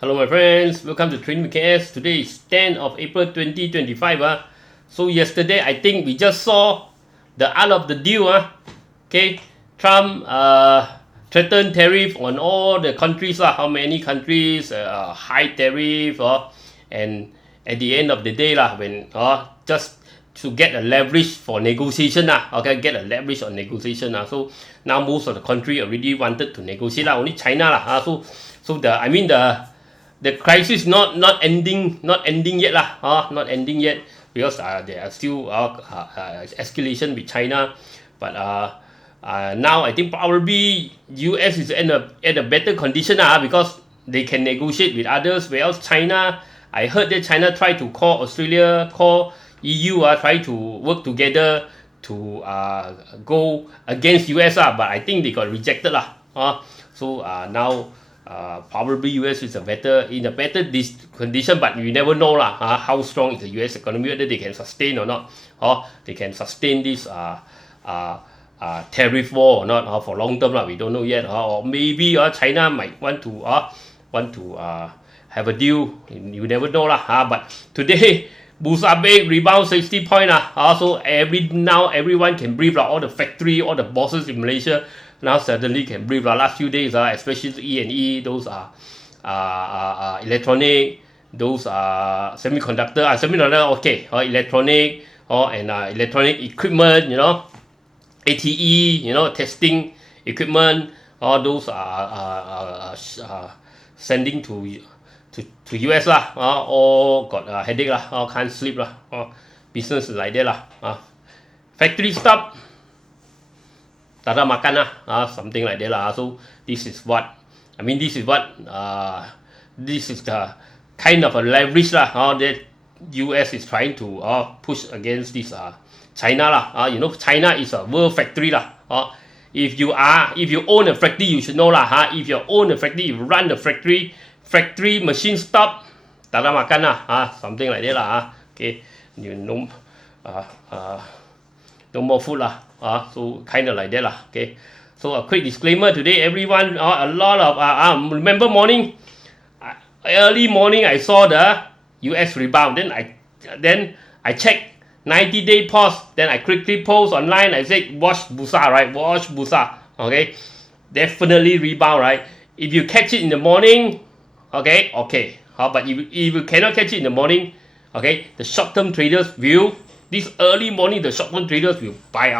Hello my friends, welcome to Trading with KS. Today is 10th of April 2025. So yesterday I think we just saw the art of the deal. Okay, Trump threatened tariff on all the countries. How many countries, high tariff, and at the end of the day, when just to get a leverage for negotiation. Okay, get a leverage on negotiation. So now most of the country already wanted to negotiate. Only China. So the crisis not ending yet not ending yet, because there are still escalation with China, but now I think probably US is at a better condition because they can negotiate with others, whereas China, I heard that China tried to call Australia, call EU, try to work together to go against US, but I think they got rejected so now probably US is in a better condition, but you never know how strong is the US economy, whether they can sustain or not, or they can sustain this tariff war or not for long term. We don't know yet, or maybe China might want to have a deal. You never know but today BURSA rebound 60 points. So everyone can breathe. All the factory, all the bosses in Malaysia now suddenly can breathe. Last few days, especially E&E, those are electronic, those are semiconductor, okay, electronic, and electronic equipment, ATE, testing equipment, all those are sending to US all got a headache all can't sleep business like that factory stop, tada makan something like that So this is the kind of a leverage that US is trying to push against this China China is a world factory if you own a factory, you should know if you own a factory, you run the factory machine stop, tada makan something like that okay, no more food so kind of like that okay. So a quick disclaimer today, everyone. A lot of remember early morning I saw the US rebound, then I checked 90-day pause, then I quickly post online. I said watch BURSA, watch BURSA, okay, definitely rebound, if you catch it in the morning, okay, but if you cannot catch it in the morning, okay, the short-term traders will, this early morning, the short-term traders will buy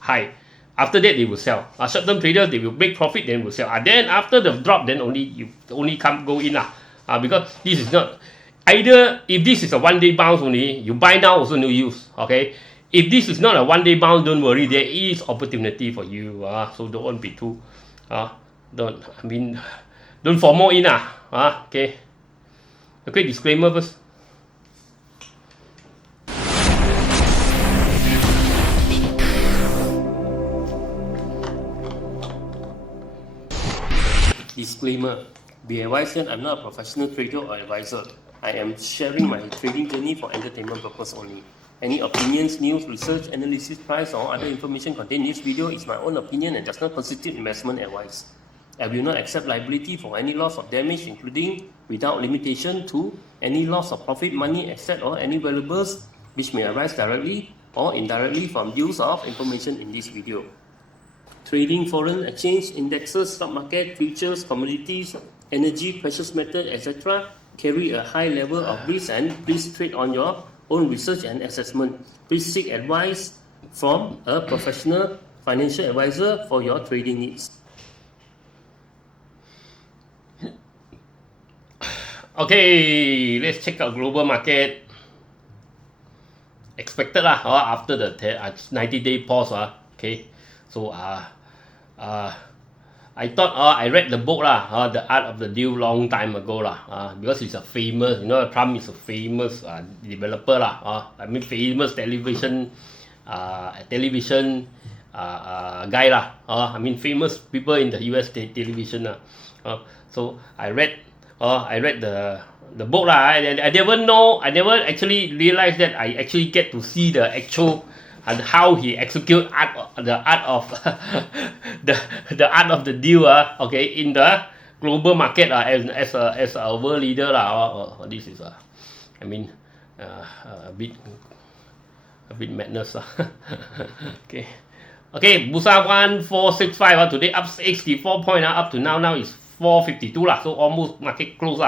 high. After that, they will sell. Short-term traders, they will make profit, then will sell. Then after the drop, then you only go in because this is not, either if this is a one-day bounce only, you buy now also no use. Okay, if this is not a one-day bounce, don't worry, there is opportunity for you. So don't be too don't FOMO in okay. A quick disclaimer first. Disclaimer. Be advised that I'm not a professional trader or advisor. I am sharing my trading journey for entertainment purpose only. Any opinions, news, research, analysis, price, or other information contained in this video is my own opinion and does not constitute investment advice. I will not accept liability for any loss or damage, including without limitation to any loss of profit, money, asset, or any valuables which may arise directly or indirectly from use of information in this video. Trading foreign exchange, indexes, stock market, futures, commodities, energy, precious metal, etc. carry a high level of risk, and please trade on your own research and assessment. Please seek advice from a professional financial advisor for your trading needs. Okay, let's check out global market. Expected after the 90-day pause. Okay, so I thought I read the book The Art of the Deal long time ago because it's a famous, Trump is a famous developer famous television guy famous people in the US television so I read the book I never actually realized that I actually get to see the actual and how he execute the art of the art of the deal okay, in the global market as a world leader this is I mean a bit madness okay, Bursa 1465 today up 64 point up to now is 452 so almost market close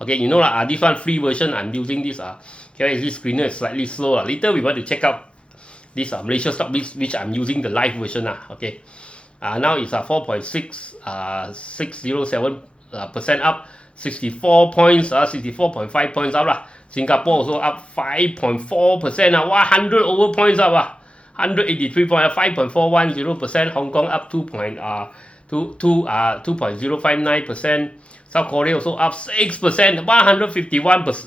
okay, you know this one free version I'm using this KLSE screener is slightly slow later we want to check out this Malaysia stock which I'm using the live version okay. Now it's 4.607% up, 64 points, 64.5 points up Singapore also up 5.4%, 100 over points up 183 points, 5.410%. Hong Kong up 2.059%. South Korea also up 6%, 151 points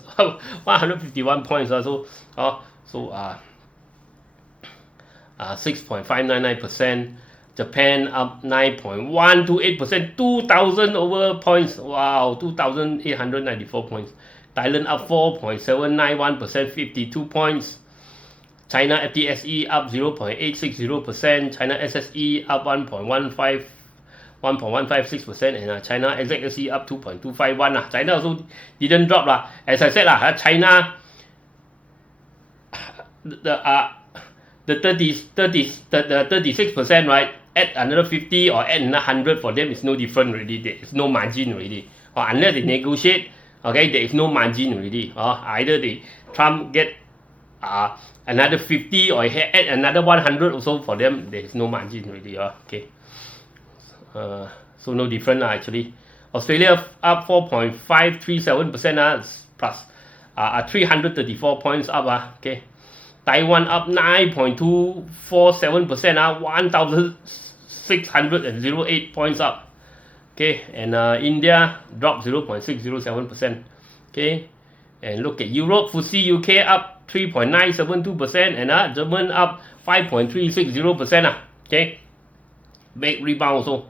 6.599%. Japan up 9.128%, 2,000 over points. Wow, 2,894 points. Thailand up 4.791%, 52 points. China FTSE up 0.860%. China SSE up 1.156%, and China XXE up 2.251. China also didn't drop As I said China the 36%, right? Add another 50 or add another 100 for them is no different already. There is no margin already. Or unless they negotiate, okay, there is no margin already. Either Trump get another 50 or add another 100 also for them, there is no margin already. Okay. So no different actually. Australia up 4.537% plus 334 points up. Okay. Taiwan up 9.247%, 1,608 points up. Okay, and India dropped 0.607%. Okay, and look at Europe, FTSE UK up 3.972%, and German up 5.360%. Okay, big rebound also.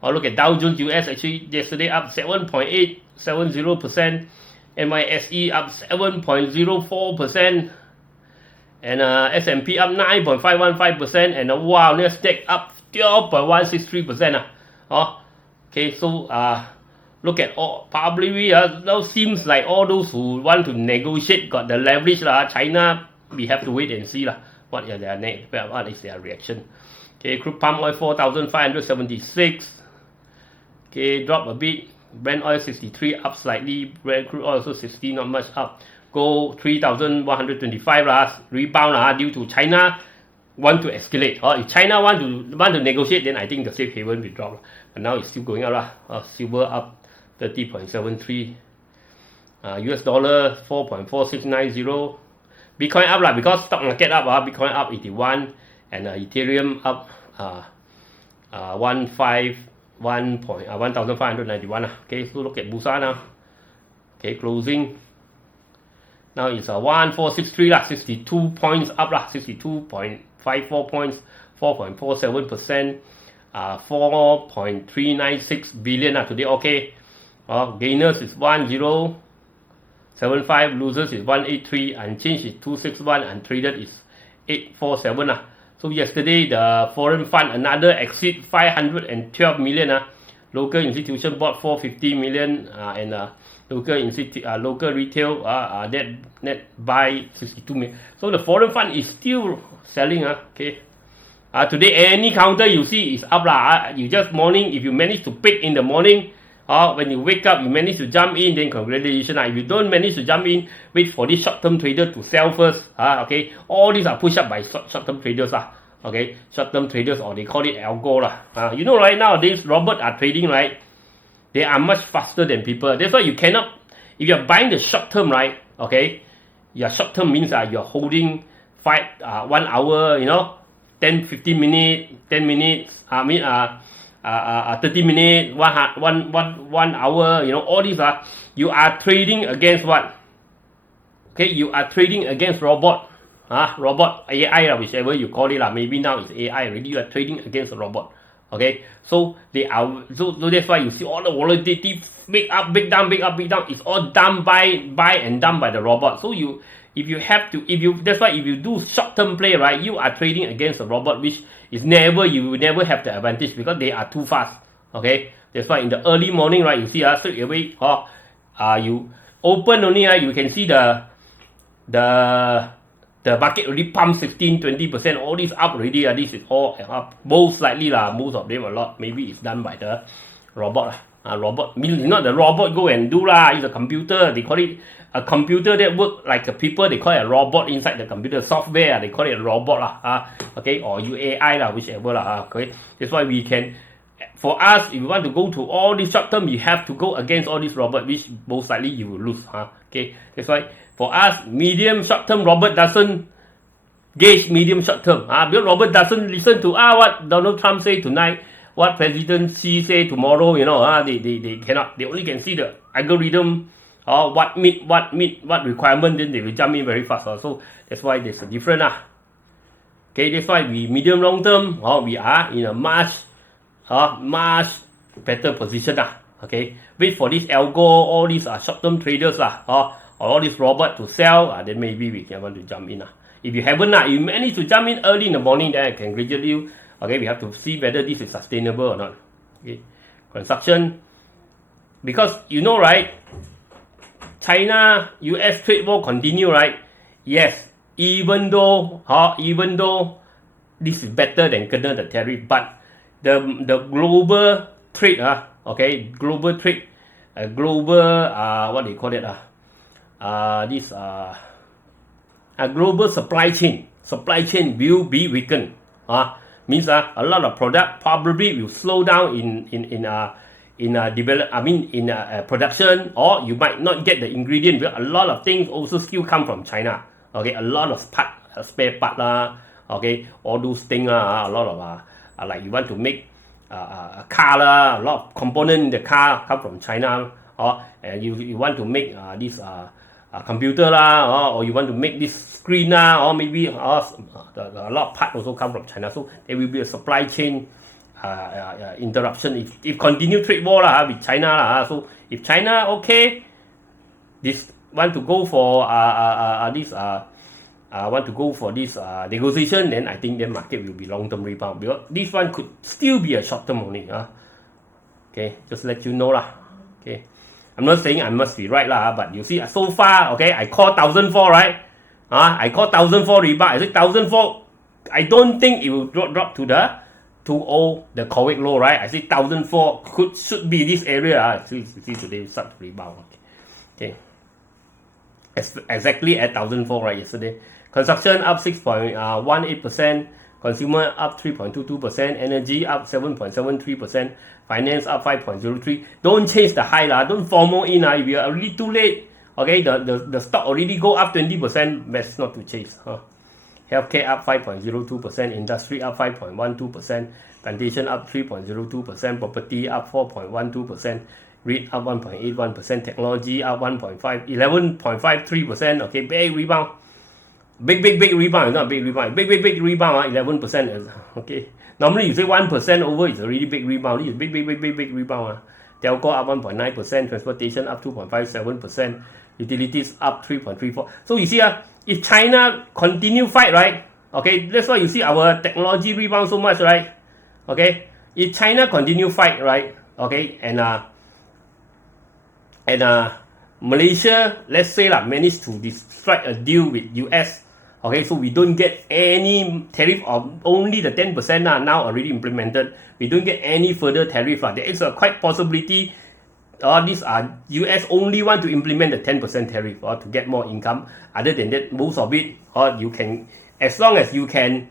Or look at Dow Jones US actually yesterday up 7.870%, NYSE up 7.04%. And S&P up 9.515%, and wow, NESTLE up 12.163%. Okay, so look at all, probably those seems like all those who want to negotiate got the leverage China, we have to wait and see what is their reaction. Okay, crude palm oil 4,576. Okay, drop a bit. Brent oil 63 up slightly. Brent crude oil also 60, not much up. Gold 3,125 rebound due to China want to escalate. If China want to negotiate, then I think the safe haven will drop. But now it's still going up. Silver up 30.73. US dollar 4.4690. Bitcoin up because stock market up. Bitcoin up 81, and Ethereum up 1,591. Okay, so look at Bursa now. Okay, closing. Now it's 1463 62 points up 62.54 points, 4.47%, 4.396 billion today. Okay, gainers is 1075, losers is 183, unchanged is 261, and traded is 847. So yesterday the foreign fund another exceed 512 million. Local institution bought 450 million, and local retail net buy 62 million. So the foreign fund is still selling. Okay. Today any counter you see is up You just morning, if you manage to pick in the morning, when you wake up you manage to jump in, then congratulations. If you don't manage to jump in, wait for this short-term trader to sell first. Okay. All these are pushed up by short-term traders. Okay, short-term traders, or they call it algo you know, right nowadays robots are trading, right? They are much faster than people. That's why you cannot, if you're buying the short-term, right? Okay, your short-term means you're holding 1 hour, 10, 15 minutes, 10 minutes, 30 minutes, 1 hour, all these you are trading against what? Okay, you are trading against robot. Robot, AI, whichever you call it, maybe now it's AI already. You are trading against a robot. Okay, so they are, so that's why you see all the volatility, big up, big down, big up, big down. It's all done by and done by the robot. So that's why if you do short-term play, right, you are trading against a robot, which is you will never have the advantage because they are too fast. Okay, That's why in the early morning, right, you see straight away, you open only, you can see the market already pumped 16-20%, all this up already. This is all up, most slightly most of them a lot. Maybe it's done by the robot. Robot means not the robot go and do it's a computer. They call it a computer that work like a people. They call it a robot inside the computer software. They call it a robot okay, or UAI whichever okay. That's why we can. For us, if you want to go to all this short term, you have to go against all these robot, which most likely you will lose. Okay, that's why for us, medium short term, robot doesn't gauge medium short term. Because robot doesn't listen to what Donald Trump say tonight, what President Xi say tomorrow. They cannot. They only can see the algorithm or what requirement. Then they will jump in very fast. So that's why there's a difference. Okay, that's why we medium long term. We are in a much better position. Okay, wait for this algo, all these short term traders or all these robot to sell. Then maybe we can want to jump in. If you haven't, you manage to jump in early in the morning, then I can congratulate you. Okay, we have to see whether this is sustainable or not. Okay, construction, because right, China US trade war continue, right? Yes, even though this is better than kena the tariff, but the global trade, global trade, what they call it, global supply chain will be weakened. Means a lot of product probably will slow down in production, or you might not get the ingredient. A lot of things also still come from China. Okay, a lot of spare part okay, all those things a lot of like you want to make a car a lot of components in the car come from China, and you want to make this computer or you want to make this screen or maybe a lot of parts also come from China. So there will be a supply chain interruption if continue trade war with China. So if China this want to go for this negotiation, then I think the market will be long-term rebound, because this one could still be a short-term only. Okay, just let you know Okay, I'm not saying I must be right but you see so far, okay, I call 1,004, right? I call 1,004 rebound. I say 1,004. I don't think it will drop to the 2.0, the Kuwait low, right? I say 1,004 should be this area. See today start to rebound. Okay. Exactly at 1,004 right yesterday. Construction up 6.18%, consumer up 3.22%, energy up 7.73%, finance up 5.03%. Don't change the high don't FOMO in if you are already too late. Okay, the stock already go up 20%, best not to chase. Healthcare up 5.02%, industry up 5.12%, plantation up 3.02%, property up 4.12%, REIT up 1.81%, technology up 11.53%. Okay, big rebound. Big rebound, not big rebound. Big rebound, 11%. Okay. Normally you say 1% over is already big rebound. This is big rebound. Telco up 1.9%, transportation up 2.57%, utilities up 3.34%. So you see, if China continue fight, right? Okay, that's why you see our technology rebound so much, right? Okay, if China continue fight, right? Okay, and Malaysia, let's say managed to strike a deal with US. Okay, so we don't get any tariff of only the 10% now already implemented. We don't get any further tariff. There is a quite possibility these US only want to implement the 10% tariff to get more income. Other than that, most of it, you can, as long as you can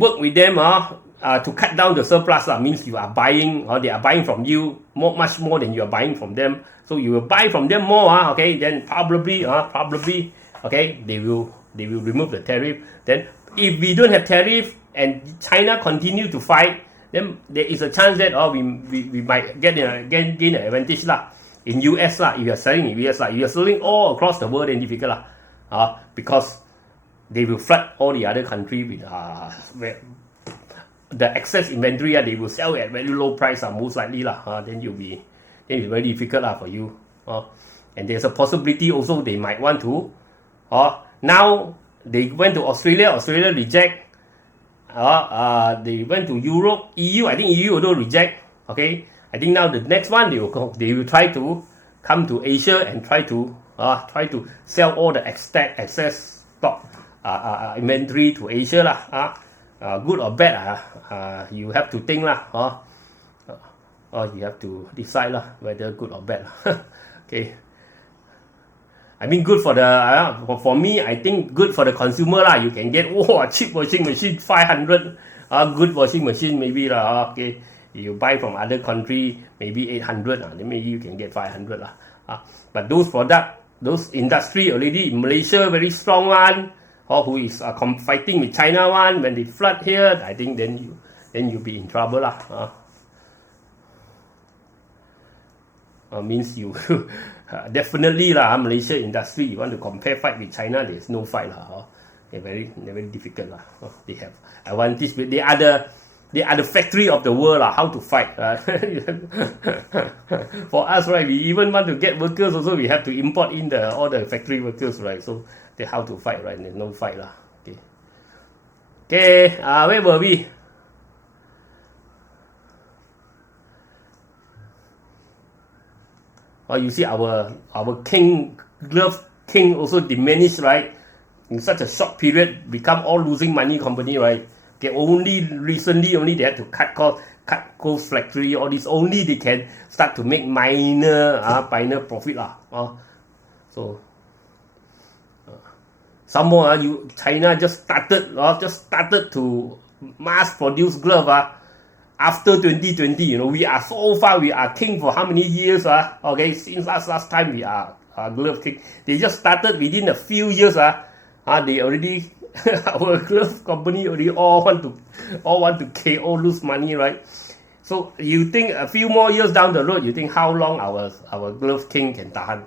work with them to cut down the surplus, means you are buying, or they are buying from you much more than you are buying from them. So you will buy from them more, okay, then probably okay, they will remove the tariff. Then if we don't have tariff and China continue to fight, then there is a chance that we might gain an advantage in US if you are selling in US if you are selling all across the world, then difficult because they will flood all the other country with the excess inventory. They will sell at very low price most likely then it's very difficult for you. And there's a possibility also they might want to now they went to Australia reject. They went to Europe, EU. I think EU also reject. Okay, I think now the next one they will try to come to Asia and try to sell all the excess stock inventory to Asia lah. Good or bad you have to think lah. Or you have to decide lah whether good or bad. Okay. I mean good for the for me I think good for the consumer lah. You can get cheap washing machine 500. Good washing machine maybe lah. Okay. You buy from other country maybe 800 then maybe you can get 500 lah. But those product, those industry already in Malaysia very strong one, or who is fighting with China one, when they flood here, I think then you be in trouble lah. Means you definitely lah. Malaysia industry, you want to compare fight with China, there's no fight lah. They're very difficult lah. They have advantage, but they are the factory of the world lah. How to fight? For us, right? We even want to get workers also. We have to import in all the factory workers, right? So they how to fight, right? There's no fight lah. Okay. Where were we? You see our glove king also diminished, right? In such a short period, become all losing money company, right? Okay, only recently they had to cut cost factory, all this, only they can start to make minor profit lah. So some more China just started to mass produce glove after 2020. We are so far, we are king for how many years okay, since last time we are glove king. They just started within a few years they already our glove company already all want to KO, lose money, right? So you think a few more years down the road, you think how long our glove king can tahan?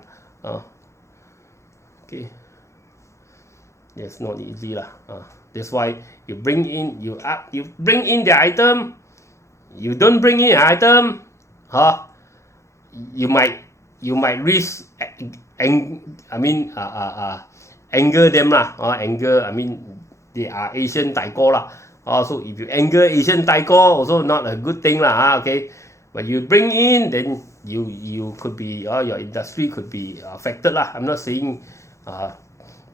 Okay, it's not easy lah. That's why you bring in the item. You don't bring in an item, you might risk anger them lah. They are Asian Taiko lah. So if you anger Asian Taiko, also not a good thing lah. Okay, but you bring in, then you could be your industry could be affected lah. I'm not saying,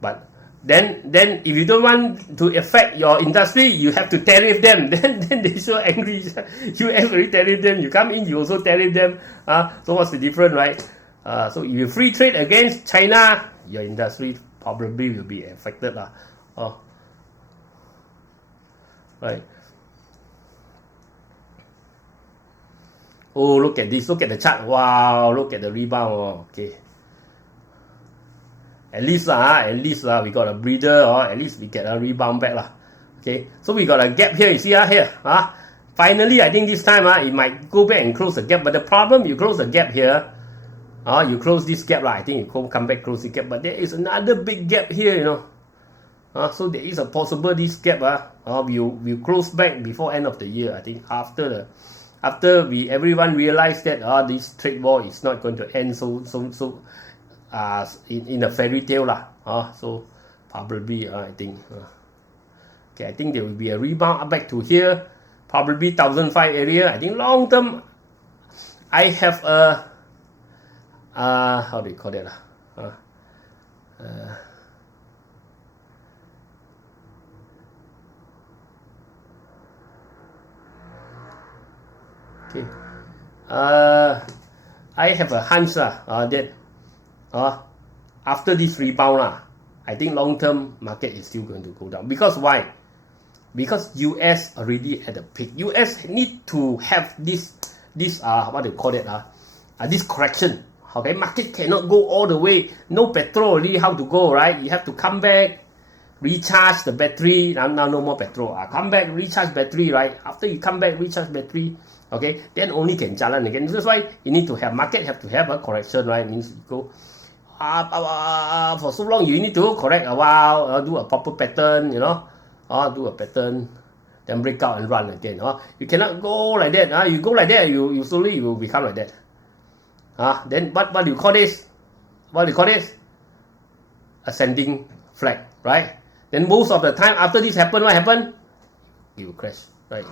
but then if you don't want to affect your industry, you have to tariff them. Then they so angry. You actually tariff them. You come in, you also tariff them. So what's the difference, right? So if you free trade against China, your industry probably will be affected lah. Right. Oh, look at this. Look at the chart. Wow, look at the rebound. Okay. At least we got a breather, or at least we get a rebound back lah. Okay. So we got a gap here. You see here. Finally, I think this time it might go back and close the gap. But the problem, you close the gap here. You close this gap lah. I think you come back, close the gap. But there is another big gap here, so there is a possible this gap will close back before end of the year. I think after everyone realized that this trade war is not going to end so in a fairy tale lah. So probably I think okay, I think there will be a rebound back to here, probably 1,005 area. I think long term I have a how do you call that okay, I have a hunch that after this rebound I think long term market is still going to go down. Because why? Because US already at the peak. US need to have this what do you call it this correction. Okay, market cannot go all the way. No petrol really, how to go, right? You have to come back, recharge the battery. Now no more petrol. Come back, recharge battery, right? After you come back, recharge battery, okay, then only can jalan again. That's why you need to have have to have a correction, right? It means you go for so long, you need to correct a while, do a proper pattern, do a pattern, then break out and run again. You cannot go like that. You go like that, you slowly will become like that. Then what do you call this? What do you call this? Ascending flag, right? Then most of the time after this happen, what happened? You will crash, right?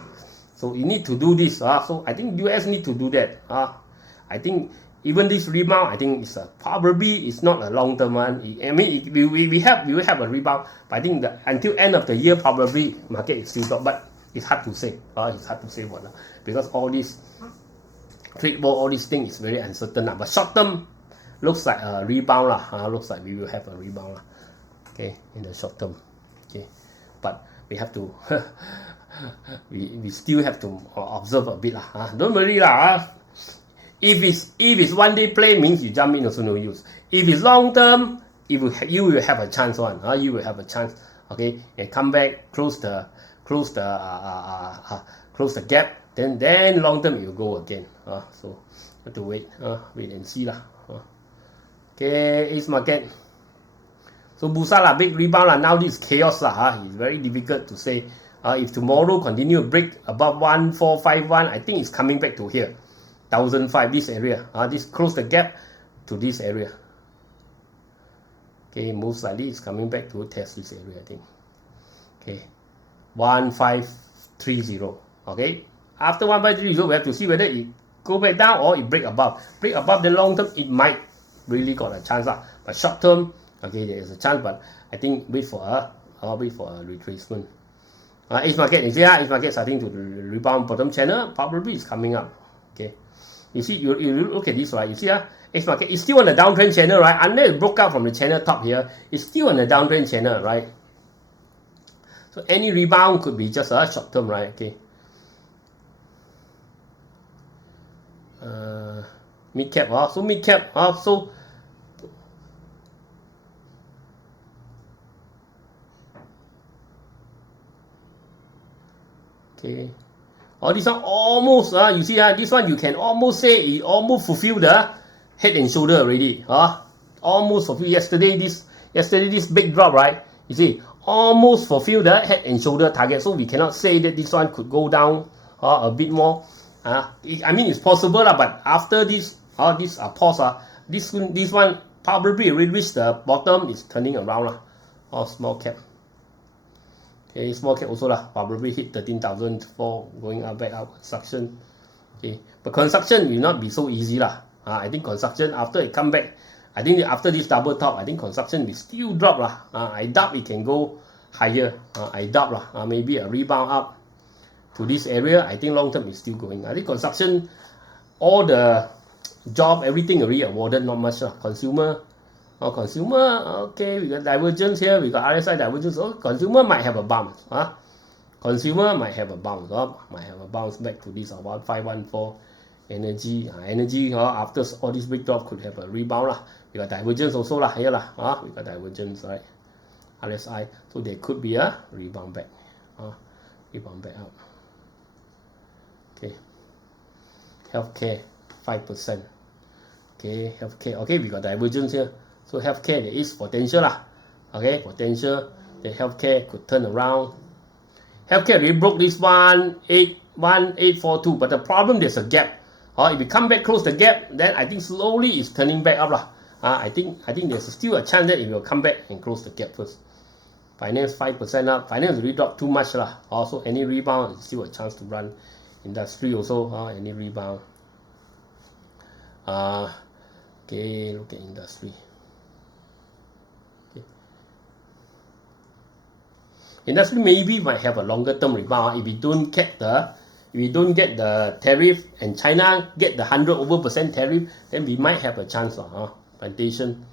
So you need to do this. So I think US need to do that. I think even this rebound, I think it's probably it's not a long term one. I mean, we will have a rebound, but I think until end of the year probably market is still up, but it's hard to say. It's hard to say what because all this trade war, all these things is very uncertain. But short term looks like a rebound looks like we will have a rebound okay, in the short term. Okay, but we have to we still have to observe a bit Don't worry If it's one day play means you jump in also no use. If it's long term, you will have a chance you will have a chance. Okay, and come back, close the gap. Then long term you go again. So have to wait and see Okay, Ace market. So BURSA big rebound Now this chaos It's very difficult to say. If tomorrow continue break above 1451, I think it's coming back to here. 1005, this area. This close the gap to this area. Okay, most likely it's coming back to test this area, I think. Okay, 1530. Okay, after 1530, we have to see whether it go back down or it break above. Break above the long term, it might really got a chance but short term, okay, there is a chance, but I think wait for a retracement. Ace market, you see Ace market starting to rebound bottom channel, probably it's coming up. Okay, you see, you look at this, right? You see Ace market is still on the downtrend channel, right? Unless it broke out from the channel top here, it's still on the downtrend channel, right? So any rebound could be just a short term, right? Okay. Mid cap, so mid cap, so okay. This one almost, you see this one you can almost say it almost fulfilled the head and shoulder already. Almost fulfilled. Yesterday this big drop, right? You see, almost fulfilled the head and shoulder target. So we cannot say that this one could go down a bit more. I mean it's possible but after this pause this one probably already reached the bottom, is turning around small cap. Okay, small cap also probably hit 13,004, going up back up construction. Okay, but construction will not be so easy I think construction after it come back, I think after this double top, I think construction will still drop I doubt it can go higher. I doubt maybe a rebound up to this area. I think long term is still going. I think construction, all the job, everything already awarded, not much consumer. Okay, we got divergence here, we got RSI divergence. Consumer might have a bounce. Consumer might have a bounce. Might have a bounce back to this 1514. Energy after all this big drop could have a rebound We got divergence also here we got divergence, right? RSI, so there could be a rebound back. Rebound back out. Okay, healthcare 5%. Okay, healthcare. Okay, we got divergence here. So healthcare, there is potential Okay, potential. The healthcare could turn around. Healthcare really broke this 1842, but the problem there's a gap. If we come back close the gap, then I think slowly it's turning back up I think there's still a chance that it will come back and close the gap first. Finance 5% up. Finance really dropped too much Also any rebound is still a chance to run. Industry also any rebound. Okay, look at industry. Okay. Industry maybe might have a longer term rebound if we don't get the tariff and China get the 100% tariff, then we might have a chance. Plantation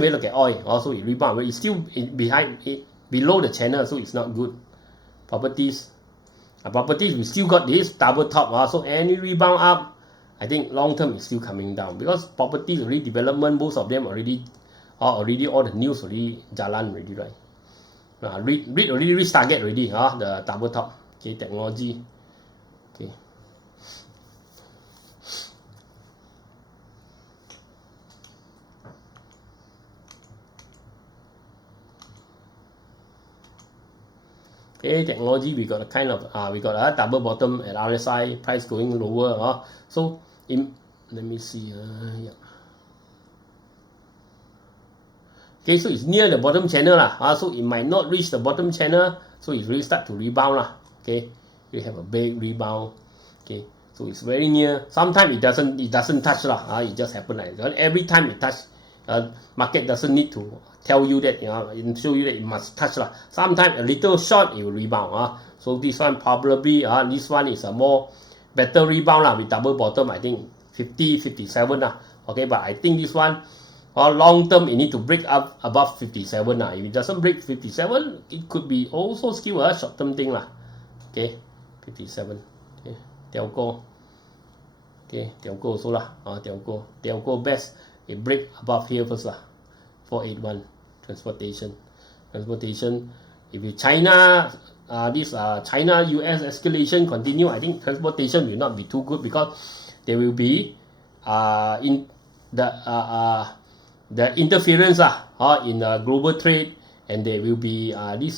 we look at oil also it rebound, but it's still below the channel, so it's not good. Properties we still got this double top so any rebound up, I think long term is still coming down because properties already development, most of them already all the news already jalan already, right? REIT already reached target already, the double top. Okay, technology. Okay. Okay, technology we got a kind of we got a double bottom at RSI, price going lower. So let me see. Yeah. Okay, so it's near the bottom channel so it might not reach the bottom channel, so it really start to rebound Okay, We have a big rebound. Okay, so it's very near. Sometimes it doesn't touch lah. It just happen like that. Every time it touch, market doesn't need to tell you that, and show you that it must touch lah. Sometimes a little short it will rebound. So this one probably this one is a more better rebound lah with double bottom. I think 50, 57 lah. Okay, but I think this one long term it need to break up above 57 lah. If it doesn't break 57, it could be also still a short term thing lah. Okay, 57. Okay, telco. Okay, telco also lah. Telco best it break above here first lah. 481. Transportation. If it's China, this China US escalation continue, I think transportation will not be too good because there will be in the interference in global trade, and there will be this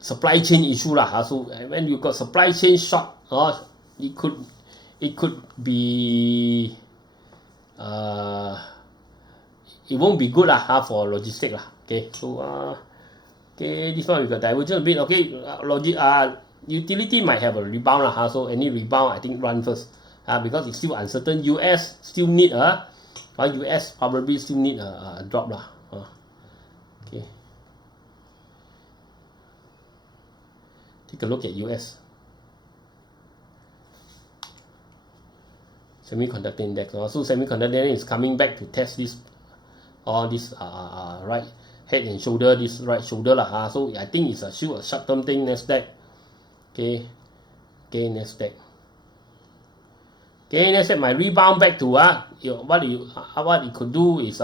supply chain issue lah. So when you got supply chain shock, it could be it won't be good lah for logistics lah. Okay, so okay, this one we got divergence a bit. Okay, utility might have a rebound lah. So any rebound I think run first because it's still uncertain. US still need US probably still need a drop lah. Okay, take a look at US semiconductor index. So semiconductor is coming back to test this right head and shoulder, this right shoulder lah. So I think it's still a short term thing. NESTLE. Okay, NESTLE. Okay, NESTLE might rebound back to what it could do is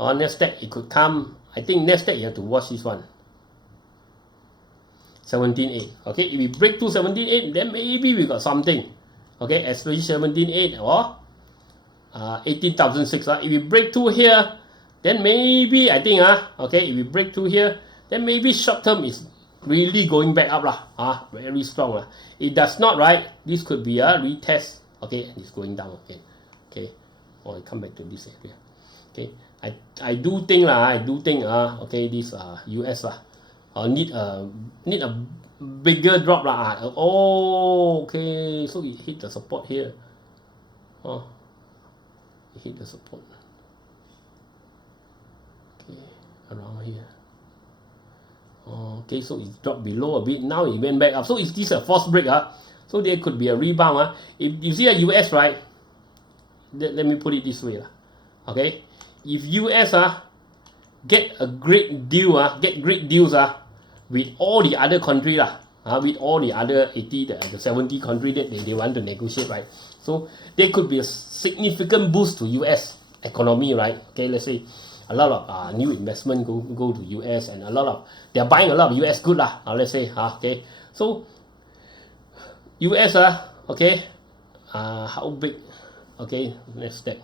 NESTLE it could come. I think NESTLE you have to watch this one. 17.8. Okay, if we break to 17.8, then maybe we got something. Okay, especially 17.8 or 18,006. If we break through here, then maybe I think okay, if we break through here, then maybe short term is really going back up lah. Very strong lah. It does not, right? This could be a retest. Okay, and it's going down again. Okay, or it come back to this area. Okay, I do think okay, this US need a bigger drop lah. Okay, so it hit the support here. It hit the support. Okay, around here. Okay, so it dropped below a bit. Now it went back up. So is this a false break? So there could be a rebound. If you see a US, right? Let me put it this way. Okay, if US get a great deal, get great deals with all the other country with all the other 80, the 70 country that they want to negotiate, right? So there could be a significant boost to US economy, right? Okay, let's say a lot of new investment go to US, and they're buying a lot of US good lah. Let's say okay, so US okay, how big? Okay, let's check.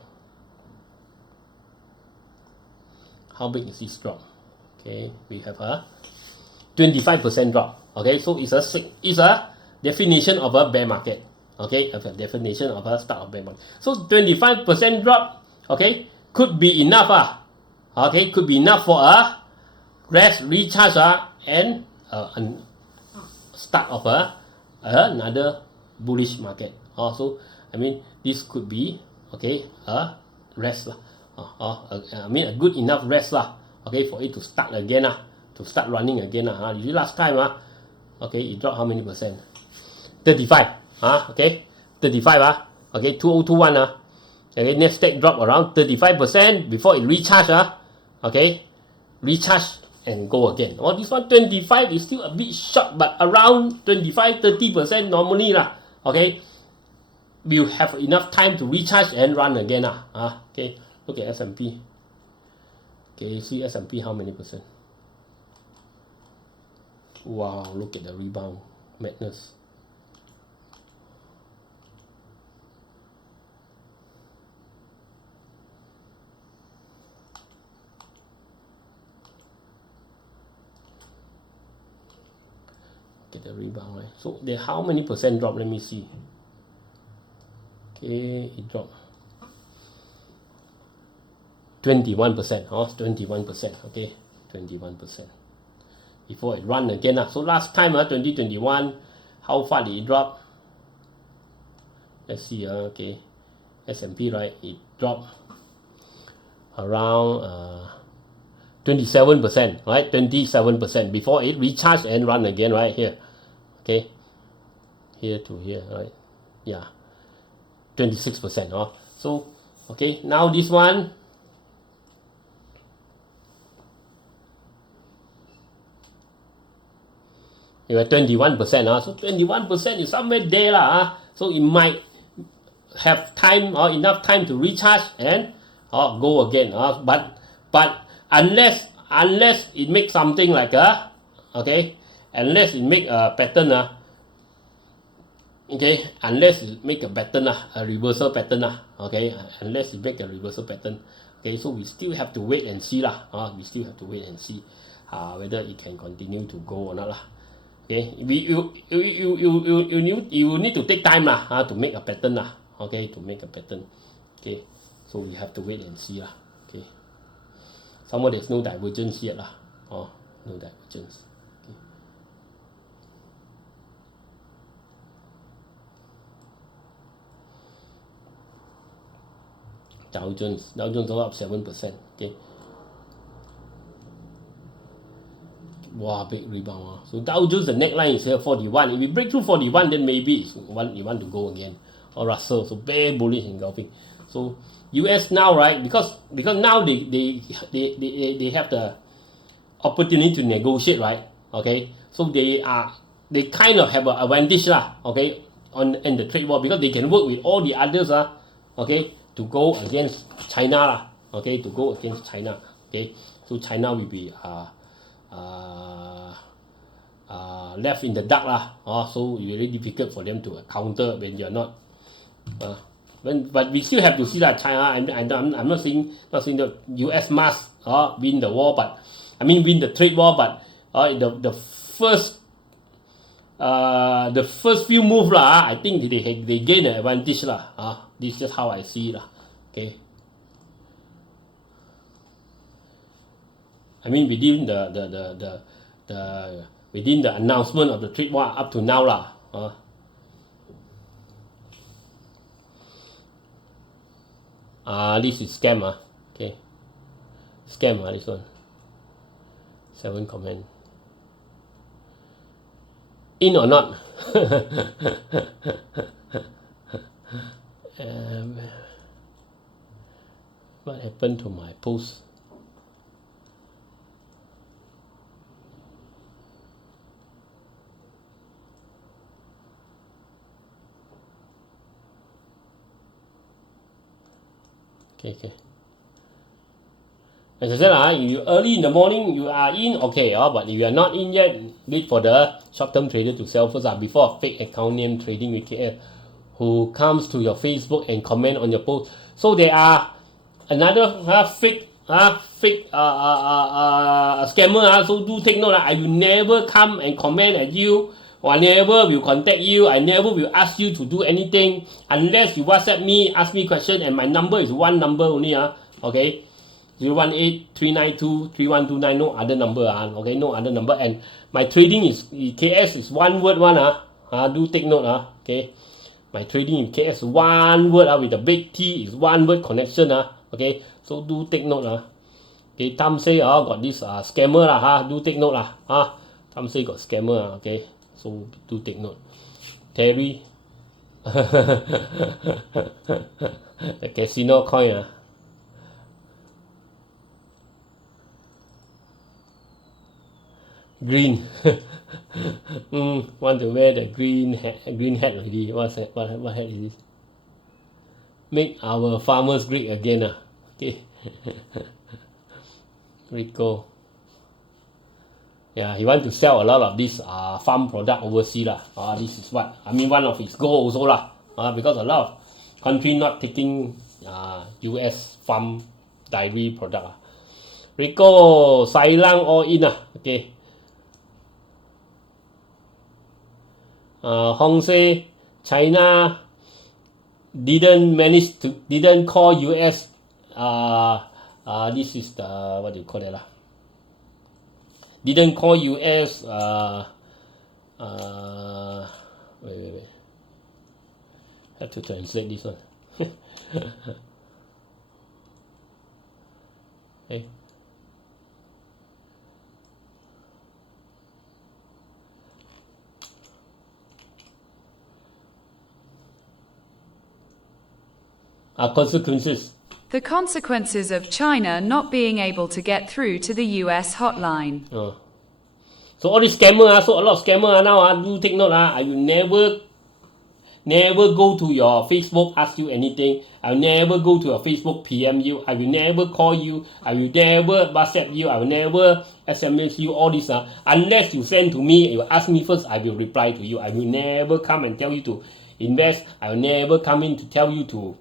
How big is this drop? Okay, we have a 25% drop. Okay, so it's a definition of a bear market. Okay, a definition of a start of bear market. So 25% drop, okay, could be enough. Okay, could be enough for a rest, recharge, and start of another bullish market. So I mean this could be okay a rest I mean a good enough rest okay, for it to start again to start running again usually last time okay, it dropped how many percent? 35 okay, 35 okay, 2021 okay, NESTLE dropped around 35% before it recharge okay, recharge and go again. This one 25 is still a bit short, but around 25-30% normally okay, we'll have enough time to recharge and run again okay, look at S&P. Okay, see S&P how many percent? Wow, look at the rebound, madness. Get the rebound, right? So there how many percent drop? Let me see. Okay, it dropped. 21%, 21%, okay, 21%. Before it run again. So last time, 2021, how far did it drop? Let's see, okay, S&P, right, it dropped around 27%, right, 27% before it recharged and run again, right, here, okay, here to here, right, yeah, 26%, so, okay, now this one, you are 21%, so 21% is somewhere there, so it might have time or enough time to recharge and go again, but unless it makes something like a, okay, unless it make a pattern, okay, unless it make a pattern, a reversal pattern, okay, unless it make a reversal pattern, okay, so we still have to wait and see we still have to wait and see whether it can continue to go or not okay, you need to take time to make a pattern okay, to make a pattern, okay, so we have to wait and see okay. Somewhere there's no divergence yet no divergence. Dow Jones all up 7%, okay. Wow, big rebound. So Dow Jones, the neckline is here 41. If we break through 41, then maybe you want to go again. Or Russell, so very bullish engulfing. So US now, right? Because now they have the opportunity to negotiate, right? Okay, so they kind of have an advantage okay, in the trade war, because they can work with all the others okay, to go against China okay, to go against China, okay. So China will be left in the dark so it's very difficult for them to counter when you're not. But we still have to see that China. I'm not saying the US must win the war, but I mean win the trade war. But the first few moves I think they gain an advantage this is just how I see it okay. I mean within within the announcement of the trade war up to now this is scam okay, scam this one. 7 comment. In or not? What happened to my post? Okay. As I said, you early in the morning you are in, okay, but if you are not in yet, wait for the short-term trader to sell first before a fake account name trading with KL who comes to your Facebook and comment on your post. So there are another fake scammer. So do take note. I will never come and comment at you, or I never will contact you. I never will ask you to do anything unless you WhatsApp me, ask me question, and my number is one number only. Okay, 018-392-3129. No other number. Okay, no other number. And my trading is KS is one word do take note. Okay, my trading in KS one word with a big T is one word connection. Okay, so do take note. Okay, Tam say got this scammer do take note Tam say got scammer. Okay, so do take note. Terry, the casino coin green. Want to wear the green hat already. What's that? What hat is this? Make our farmers great again. Okay. Rico. Yeah, he want to sell a lot of this farm product overseas this is what I mean, one of his goals also because a lot of country not taking US farm dairy product. Rico, Sailang all in okay. Hong say China didn't call US This is the what do you call it lah? Didn't call US. Wait. Have to translate this one. Okay. Consequences. The consequences of China not being able to get through to the US hotline. So all these scammers, so a lot of scammers now, do take note, I will never go to your Facebook, ask you anything. I will never go to your Facebook, PM you. I will never call you. I will never WhatsApp you. I will never SMS you, all this. Unless you send to me, you ask me first, I will reply to you. I will never come and tell you to invest. I will never come in to tell you to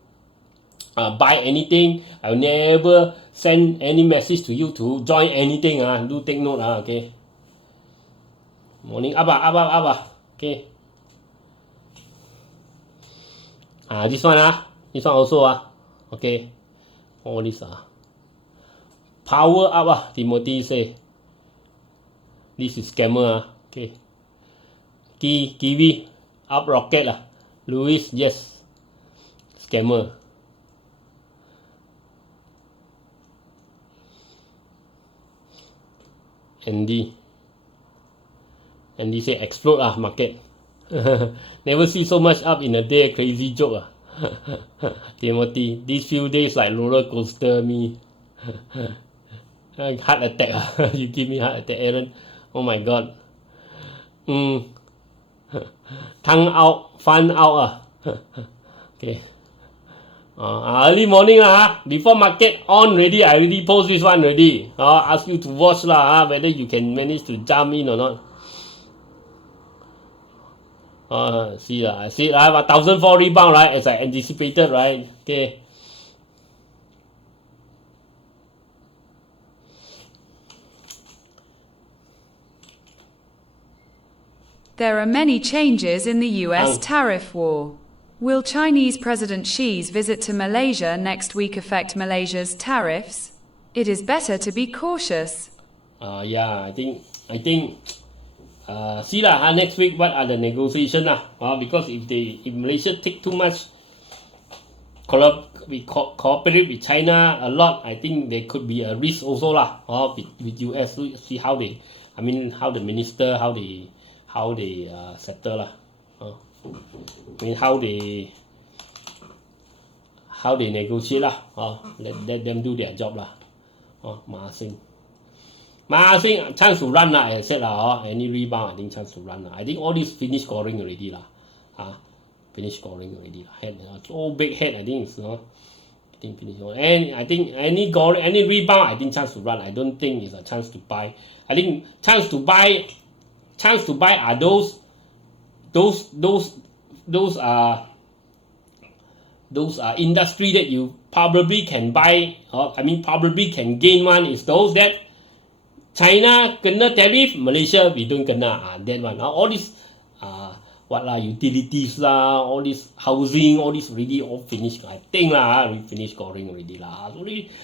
buy anything. I will never send any message to you to join anything. Do take note, okay. Morning, Abba. Okay. This one also okay. All this power up Timothy say. This is scammer okay. Kiwi up rocket Louis yes. Scammer. Andy say explode market. Never see so much up in a day, crazy joke Timothy, these few days like roller coaster me. Heart attack you give me heart attack, Aaron. Oh my god. Tongue out, fun out okay. Early morning before market on already, I already post this one already. Ask you to watch whether you can manage to jump in or not. See I see I have 1,004 rebound, right, as I anticipated, right? Okay. There are many changes in the US tariff war. Will Chinese President Xi's visit to Malaysia next week affect Malaysia's tariffs? It is better to be cautious. Yeah, I think see next week what are the negotiations because if Malaysia take too much cooperate with China a lot, I think there could be a risk also with US. See how they, how the minister, how they settle how they negotiate let them do their job Ma Sing chance to run I said any rebound I think chance to run I think all this finish scoring already finish scoring already head so big head I think it's I think finish, and I think any rebound I think chance to run. I don't think it's a chance to buy. I think chance to buy are those industry that you probably can buy, probably can gain one is those that China kena tariff, Malaysia we don't kena, that one. All these utilities all this housing, all this already all finished. I think we finished scoring already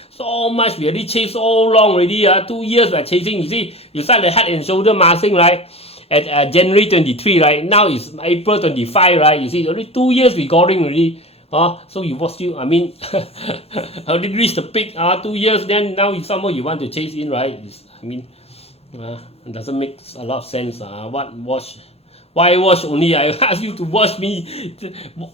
so much we already chased so long already 2 years we are chasing. You see, you start the head and shoulder massing right at January 23, right? Now it's April 25, right? You see, already 2 years we scoring already. So you already reached the peak 2 years, then now somehow you want to chase in, right? It doesn't make a lot of sense. Why watch only? I ask you to watch me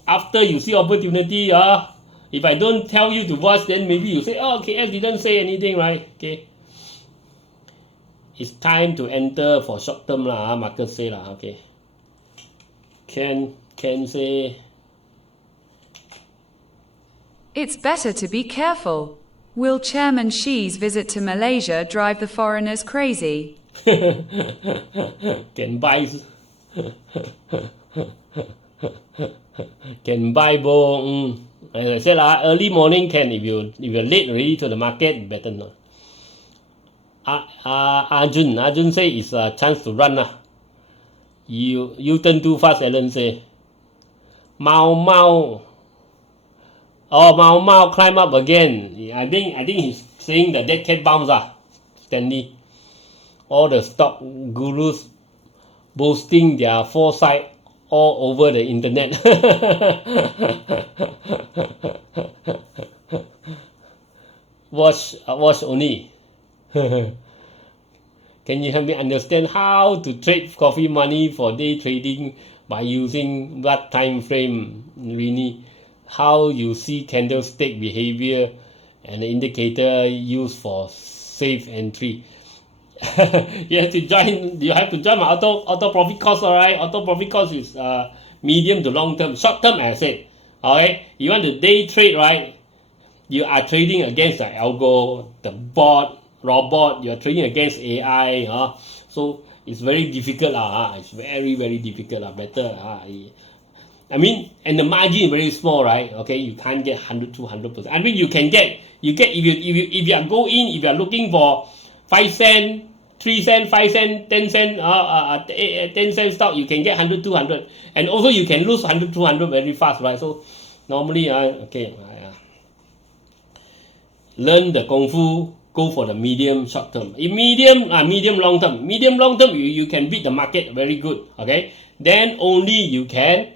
after you see opportunity. If I don't tell you to watch, then maybe you say, KS didn't say anything, right? Okay. It's time to enter for short term market say okay. Can say it's better to be careful. Will Chairman Xi's visit to Malaysia drive the foreigners crazy? Can buy bo. As I said early morning can, if you're late already to the market, better not. Arjun say it's a chance to run You turn too fast, Alan say. Mao Oh, Mau climb up again. I think he's saying the dead cat bounce Stanley. All the stock gurus boasting their foresight all over the internet. watch only. Can you help me understand how to trade coffee money for day trading by using what time frame, Rini? How you see candlestick behavior and the indicator used for safe entry? You have to join my auto profit course, alright? Auto profit course is medium to long term. Short term, I said, okay? You want to day trade, right? You are trading against the algo, the bot, robot. You are trading against AI, so it's very difficult, it's very difficult, better, I mean, and the margin is very small, right? Okay, you can't get 100-200%. I mean, you get if you are if you are looking for 5 cent, 3 cent, 5 cent, 10 cent, 10 cent stock, you can get 100-200, and also you can lose 100-200 very fast, right? So normally, okay, learn the kung fu. Go for the medium short term. In medium long term. Medium long term, you can beat the market very good. Okay, then only you can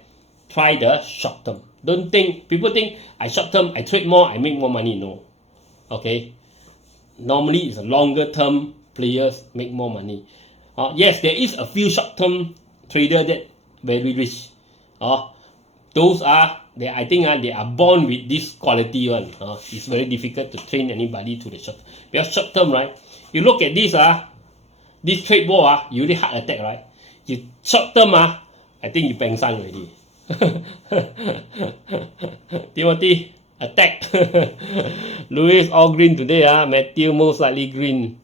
try the short term. Don't think people think I short term, I trade more, I make more money. No. Okay. Normally it's a longer term players make more money. Yes, there is a few short term trader that very rich. Those are I think they are born with this quality one. It's very difficult to train anybody to the short. Because short term, right? You look at this this trade war you really heart attack, right? You short term I think you peng san already. Timothy attack. Louis all green today. Matthew most likely green.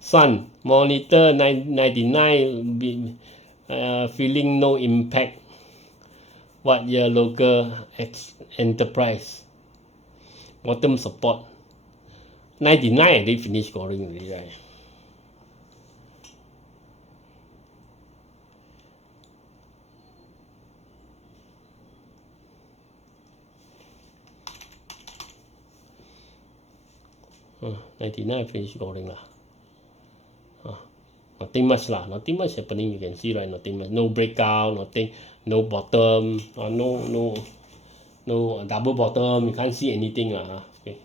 Sun monitor 99 feeling no impact. What your local enterprise? Bottom support 99. They finish scoring already, right? Oh, 99 finish scoring lah. Nothing much happening. You can see, right? Nothing much. No breakout. Nothing. No bottom. No double bottom. You can't see anything lah. Okay.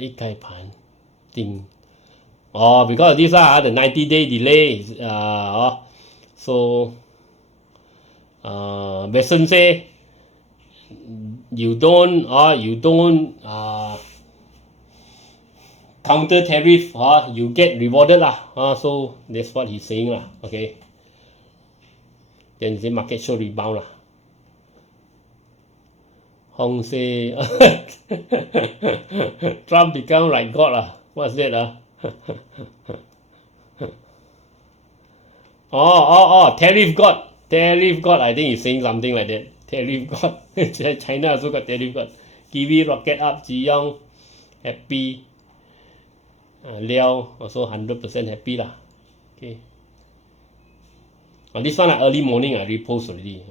一开盘定 because of this the 90-day delay so Besson say you don't counter tariff you get rewarded so that's what he's saying okay. Then the market show rebound Hong say Trump become like God what's that tariff God I think he's saying something like that. Tariff God. China also got tariff God. Kiwi rocket up. Jiyong happy. Liao also 100% happy okay. This one early morning I repost already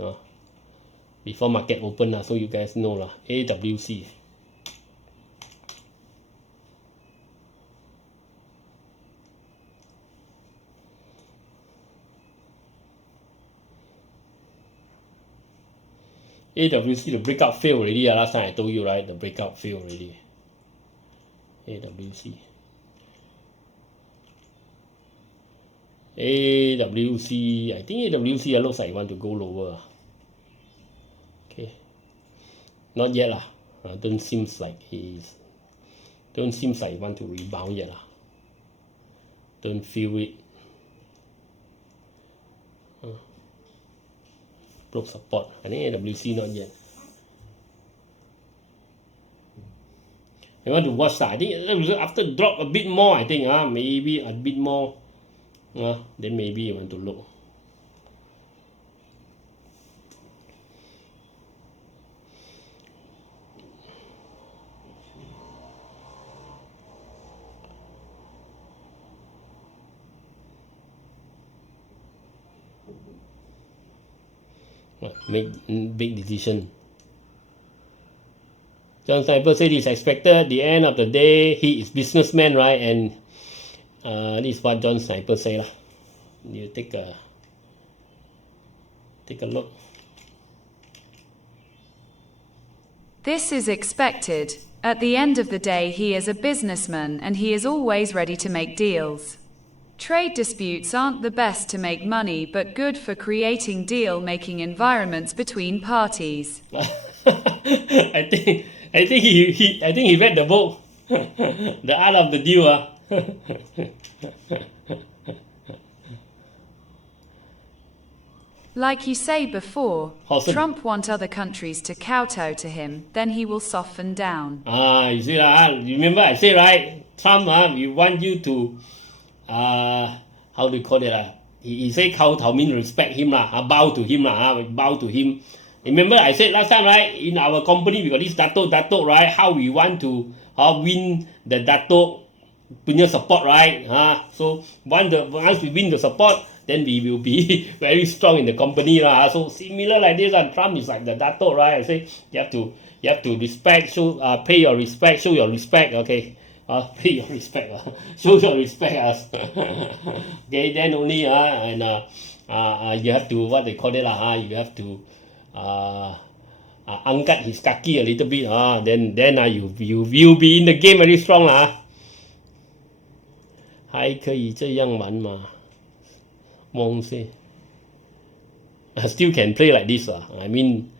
before market open so you guys know AWC. AWC, the breakout failed already. Last time I told you, right? The breakout failed already. AWC. I think AWC looks like it want to go lower. Okay. Not yet don't seems like it want to rebound yet Don't feel it. Broke support. I think AWC not yet. You want to watch I think after drop a bit more, I think maybe a bit more, then maybe you want to look. make big decision. John Sniper said it's expected at the end of the day. He is businessman, right? And this is what John Sniper say lah. You take a look. This is expected. At the end of the day, he is a businessman and he is always ready to make deals. Trade disputes aren't the best to make money, but good for creating deal-making environments between parties. I think he read the book, The Art of the Deal. Like you say before, Awesome. Trump wants other countries to kowtow to him, then he will soften down. You see, remember I say, right? Trump, we want you to, how do you call it? He say kowtow means respect him, bow to him, bow to him. Remember I said last time, right? In our company, we got this Dato', right? How we want to win the Dato' punya support, right? So once we win the support, then we will be very strong in the company. So similar like this, Trump is like the Dato', right? I say you have to respect, pay your respect, show your respect, okay? Pay your respect, show your respect. Okay, then only you have to, what they call it, you have to angkat his kaki a little bit, then you will be in the game very strong 还可以这样玩吗？ Wong say, I still can play like this. I mean,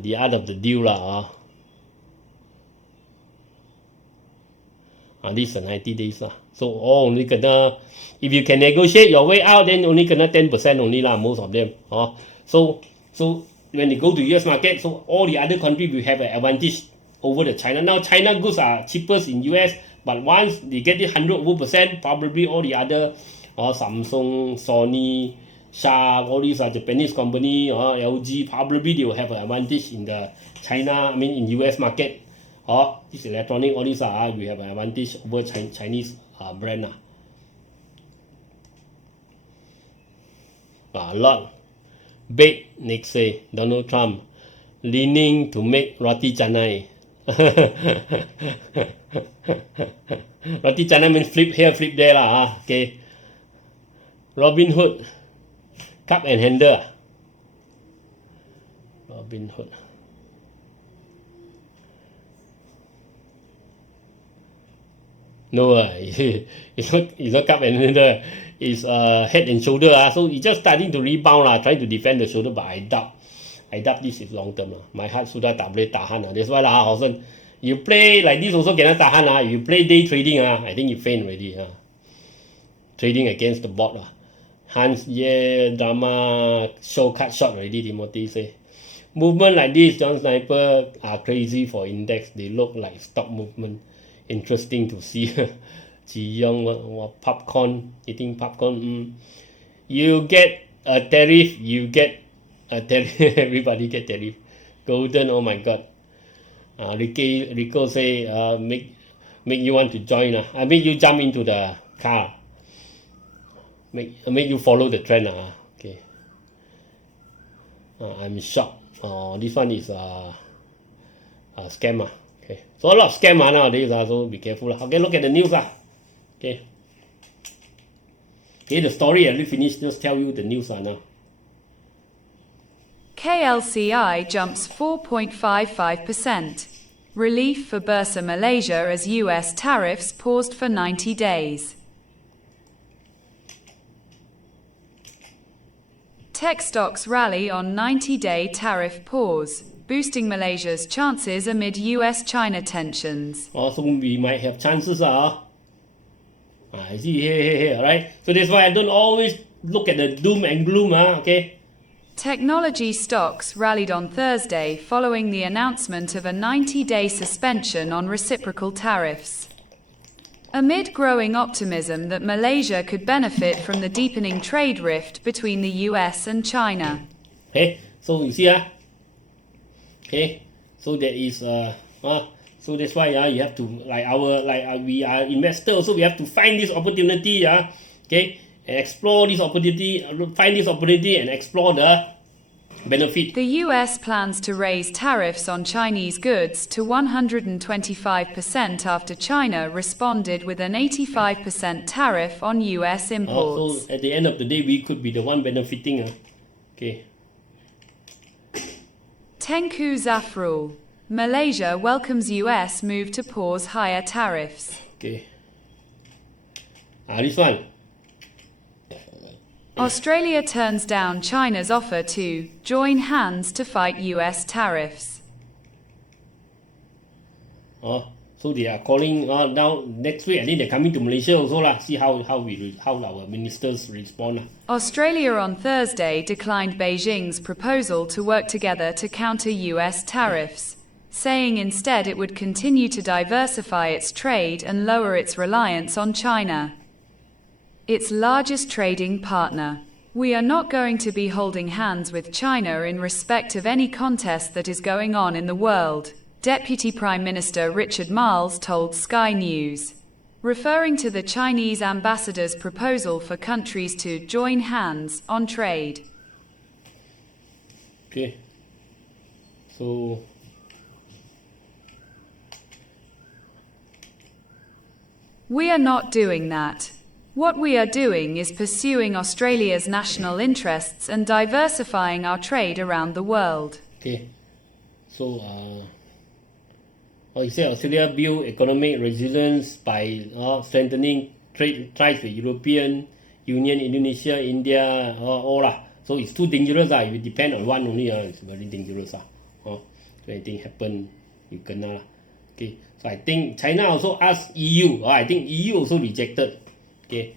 the art of the deal. This is 90 days. So, only kena, if you can negotiate your way out, then only kena 10% only, most of them. So when they go to US market, so all the other countries will have an advantage over the China. Now, China goods are cheapest in US, but once they get it 100%, probably all the other Samsung, Sony, Sharp, all these are Japanese company, LG, probably they will have an advantage in the in US market. This electronic, all these we have an advantage over Chinese brand. A lot. Big, next say, Donald Trump, leaning to make roti canai. Roti canai means flip here, flip there okay. Robin Hood, cup and handle. Robin Hood. No, it's not cup and handle. It's head and shoulder. So it's just starting to rebound, trying to defend the shoulder, but I doubt this is long term. My heart sudah tak boleh tahan. That's why Hawson, you play like this also cannot tahan. You play day trading, I think you faint already. Trading against the board. Hans, drama show cut short already, Timothy say. Movement like this, John Sniper are crazy for index. They look like stock movement. Interesting to see. Ji Young, popcorn, eating popcorn. You get a tariff, everybody get tariff. Golden, oh my god. Rico say, make you want to join. I make you jump into the car. Make you follow the trend. Okay. I'm shocked. This one is a scam. Okay. So a lot of scam nowadays. So be careful. Okay, look at the news. Okay. Okay, the story I already finished. Just tell you the news now. KLCI jumps 4.55%. Relief for BURSA Malaysia as US tariffs paused for 90 days. Tech stocks rally on 90-day tariff pause, boosting Malaysia's chances amid US-China tensions. So we might have chances. I see here, right? So that's why I don't always look at the doom and gloom, okay? Technology stocks rallied on Thursday following the announcement of a 90-day suspension on reciprocal tariffs. Amid growing optimism that Malaysia could benefit from the deepening trade rift between the US and China. Okay, so you see, okay, so there is so that's why you have to we are investors, so we have to find this opportunity, okay, and explore this opportunity, find this opportunity and explore the benefit. The US plans to raise tariffs on Chinese goods to 125% after China responded with an 85% tariff on US imports. So at the end of the day, we could be the one benefiting. Okay. Tengku Zafrul. Malaysia welcomes US move to pause higher tariffs. Okay. This one. Australia turns down China's offer to join hands to fight US tariffs. So they are calling now next week. I think they're coming to Malaysia also lah. See how our ministers respond. Australia on Thursday declined Beijing's proposal to work together to counter US tariffs, saying instead it would continue to diversify its trade and lower its reliance on China, its largest trading partner. We are not going to be holding hands with China in respect of any contest that is going on in the world, Deputy Prime Minister Richard Marles told Sky News, referring to the Chinese ambassador's proposal for countries to join hands on trade. Okay. So we are not doing that. What we are doing is pursuing Australia's national interests and diversifying our trade around the world. Okay. So he said Australia build economic resilience by strengthening trade ties with European Union, Indonesia, India, all lah. So it's too dangerous if you depend on one only, it's very dangerous so anything happen, you kena lah. Okay. So I think China also asked EU. I think EU also rejected. Okay.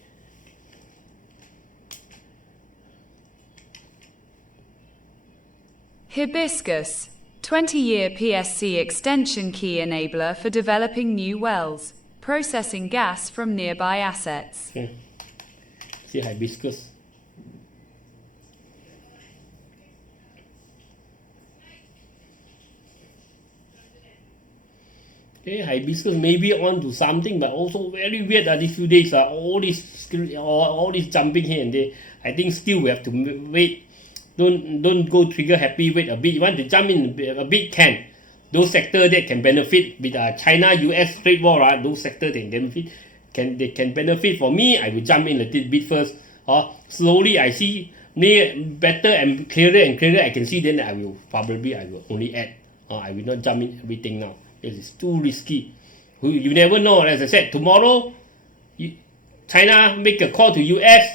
HBISCS, 20-year PSC extension key enabler for developing new wells, processing gas from nearby assets. Okay. See HBISCS. Okay, HBISCS maybe on to something, but also very weird these few days. All this jumping here and there. I think still we have to wait. Don't go trigger happy. Wait a bit. You want to jump in a bit, can. Those sectors that can benefit with China-US trade war. Those sectors they can benefit. For me, I will jump in a little bit first. Slowly I see better and clearer. I can see. Then I will only add. I will not jump in everything now. It is too risky. You never know. As I said, tomorrow, China make a call to US,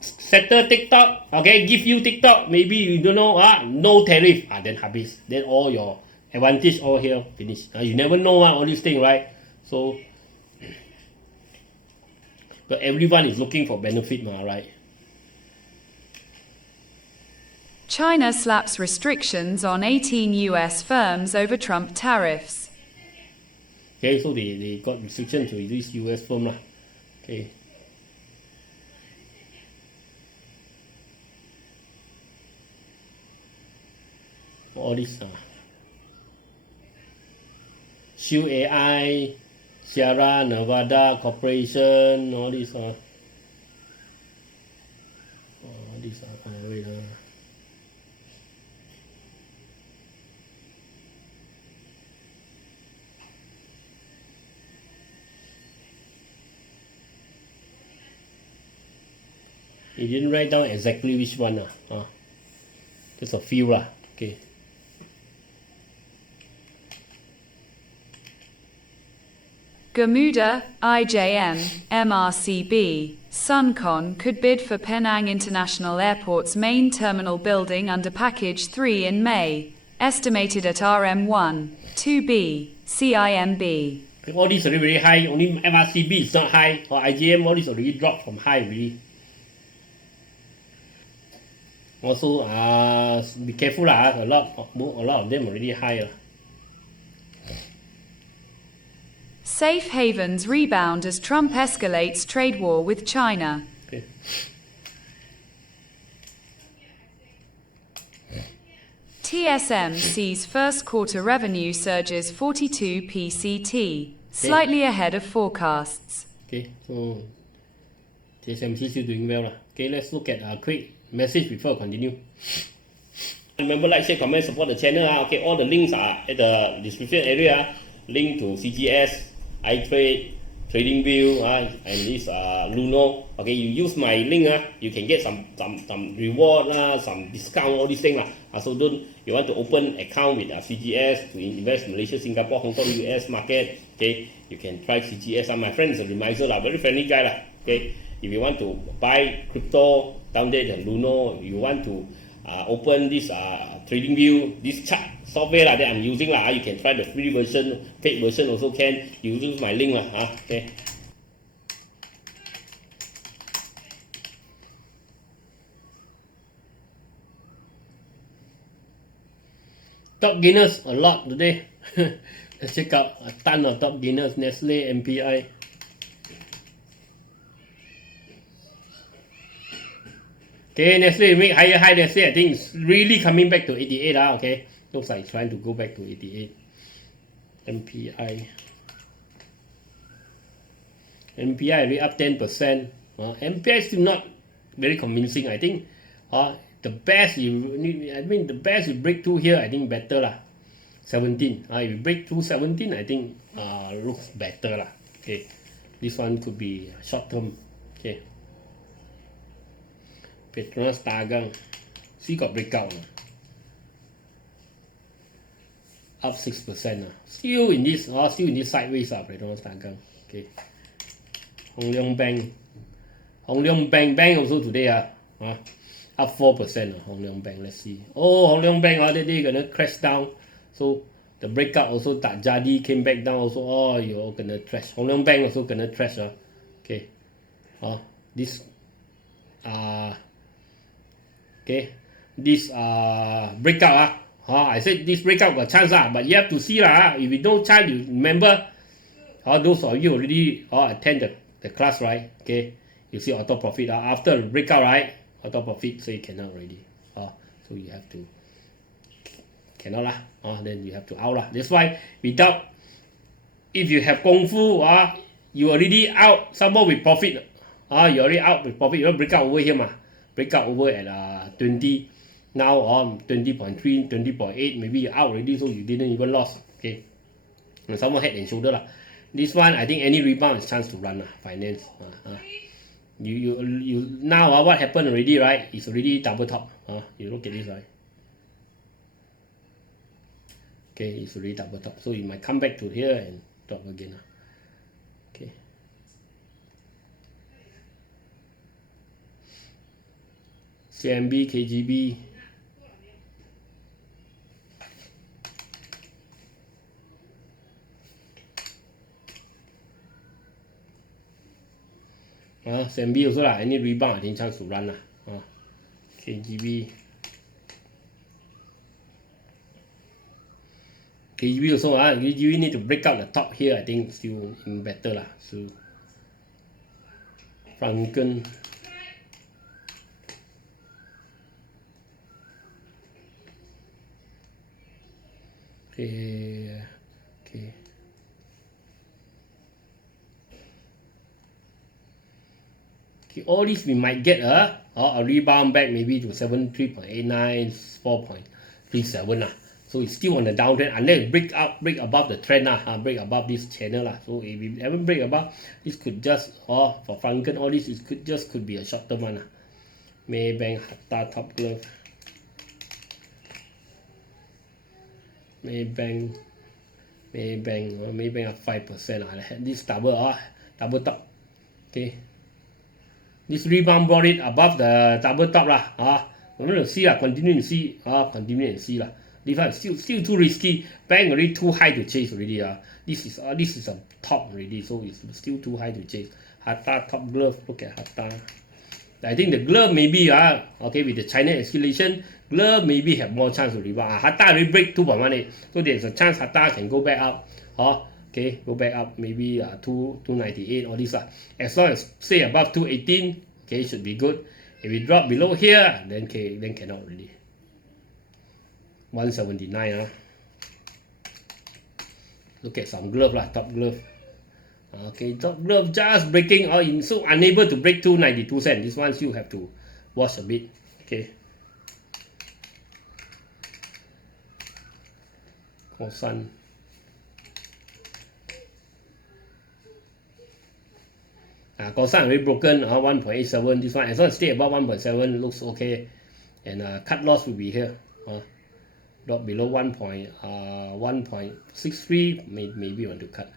settle TikTok, okay, give you TikTok, maybe you don't know, no tariff, then habis. Then all your advantage all here, finish. You never know all these things, right? So, but everyone is looking for benefit, right? China slaps restrictions on 18 US firms over Trump tariffs. Okay, so they got restrictions to this US firm. Okay. All this Shield AI, Sierra Nevada Corporation, all this wait, he didn't write down exactly which one. Just a few. Okay. Gamuda, IJM, MRCB, Suncon could bid for Penang International Airport's main terminal building under Package 3 in May, estimated at RM1, 2B, CIMB. All these already very high, only MRCB is not high, or IJM, all these already dropped from high really. Also, be careful, a lot of them already high. Safe havens rebound as Trump escalates trade war with China. Okay. TSM sees first quarter revenue surges 42 PCT, slightly ahead of forecasts. Okay, so TSMC still doing well. Okay, let's look at a quick message before I continue. Remember, like, share, comment, support the channel. Okay, all the links are at the description area. Link to CGS, iTrade, TradingView, and this Luno. Okay, you use my link, you can get some reward, some discount, all these things. So you want to open account with CGS to invest Malaysia, Singapore, Hong Kong, US market. Okay, you can try CGS. My friend is a reminder, very friendly guy. Okay, if you want to buy crypto down there, the Luno, you want to open this TradingView, this chart software that I'm using, you can try the free version, paid version also can. You use my link. Okay. Top gainers a lot today. Let's check out a ton of top gainers. Nestle, MPI. Okay, Nestle make higher high. Nestle, I think it's really coming back to 88. Okay, looks like it's trying to go back to 88. MPI already up 10%. MPI is still not very convincing. I think the best the best you break through here, I think better 17. If you break through 17, I think looks better Okay, this one could be short term. Okay. PETRONM Dagang, see got breakout up 6%. Still in this sideways PETRONM Dagang. Okay. Hong Leong Bank also today up 4%. Hong Leong Bank, let's see. Hong Leong Bank that day gonna crash down. So the breakout also tak jadi, came back down also. You're gonna trash. Hong Leong Bank also gonna trash. Okay. This okay, this breakout I said this breakout got chance but you have to see if you don't chance, you remember those of you already attend the class, right? Okay, you see auto profit after breakout, right? Auto profit, so you cannot already. So you have to cannot then you have to out That's why without, if you have kung fu you already out someone with profit. You already out with profit. You break out over here break out over at 20 now 20.3, 20.8, maybe you're out already, so you didn't even lost. Okay, and someone head and shoulder This one, I think any rebound is chance to run finance. You now what happened already, right? It's already double top. You look at this, right? Okay, it's already double top, so you might come back to here and drop again. Okay. CIMB, KGB. CIMB also any rebound, I think chance to run KGB. KGB also KGB need to break out the top here, I think still in better So Franken. Okay. All this we might get a rebound back maybe to 73.89, 4.37 So it's still on the downtrend unless break above the trend break above this channel So if we haven't break above, this could just for Franken, all this could be a short term one Maybank, Hatta, Top Glove. Maybank at 5%. I had this double top. Okay, this rebound brought it above the double top I'm going to see continue and see This one still too risky. Bank already too high to chase already This is a top already, so it's still too high to chase. Hatta Top Glove, look at Hatta. I think the glove maybe okay, with the China escalation, glove maybe have more chance to rebound. Hatta already break 2.18, so there's a chance Hatta can go back up. Okay, go back up maybe 298 all this As long as stay above 218, okay, should be good. If we drop below here, then cannot already. 179 Look at some glove top glove. Okay, top glove just breaking or so unable to break 292 cents. This one you have to watch a bit. Okay. Sun. Sun already broken 1.87. This one as long as stay above 1.7 looks okay, and cut loss will be here. Drop below 1.63. Maybe you want to cut.